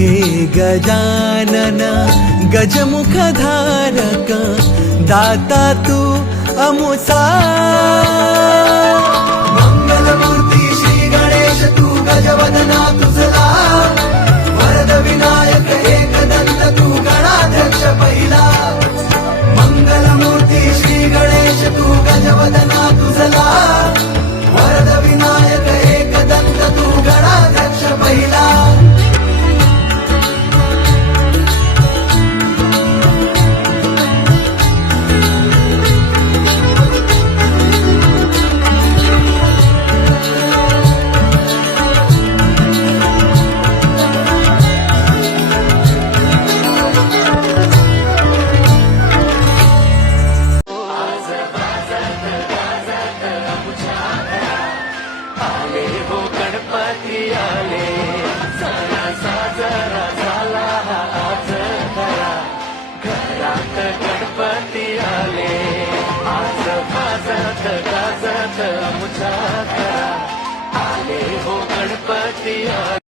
हे गजानन गजमुखधारक दाता तू अमुसा मंगलमूर्ती श्री गणेश तू गजवदना तुझला वरद विनायक एकदंत तू गणाध्यक्ष पहिला मंगलमूर्ती श्री गणेश तू गजवदना तुझला वरद विनायक एकदंत तू गणाध्यक्ष पहिला गणपती आले आज वाजत गाजत आमच्या घरा आले हो गणपती आले।